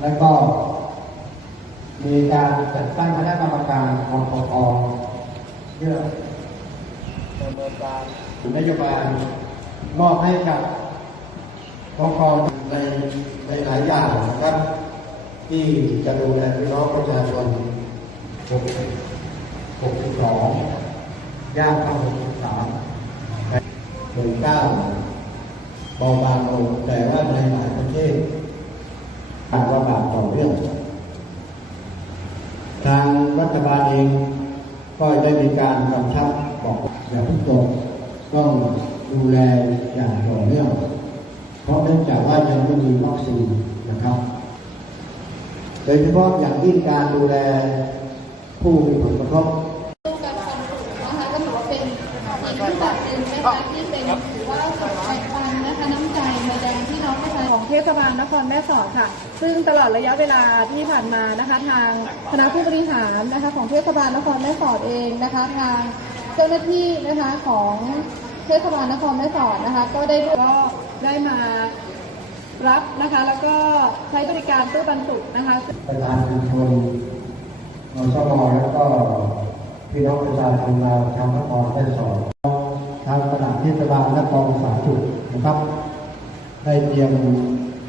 แล้วก็มีการจัดตั้งคณะกรรมการกปปเพื่อดำเนินการนโยบายมอบให้กับกกในในหลายอย่างนะครับ ที่จะดูแลพี่น้องประชาชน62ย่างเข้า63ถึง9เบาบางลงแต่ว่าในหลายประเทศการระบาดต่อเนื่องทางรัฐบาลเองก็ได้มีการกำชับบอกอย่าพิ่งตกต้องดูแลอย่างต่อเนื่อง เพราะเนื่องจากว่ายังไม่มีวัคซีนนะครับโดยเฉพาะอย่างยิ่งการดูแลผู้มีผลกระทบร่วมกันทำถูกนะคะก็ถือว่าเป็นสิ่งที่ตัดสินนะคะที่เป็นถือว่า ศบาลนครแม่สอดค่ะ ซึ่งตลอดระยะเวลาที่ผ่านมานะคะทางคณะผู้บริหารนะคะของเทศบาลนครแม่สอดเองนะคะ ทางเจ้าหน้าที่นะคะของเทศบาลนครแม่สอดนะคะ ก็ได้ก็ได้มารับนะคะ แล้วก็ใช้บริการตู้บรรจุนะคะประชาชนชนนสมแล้วก็พี่น้องประชาชนเราชาวนครได้สอนทางตลาดเทศบาลนครสาสุขนะครับ ได้เตรียม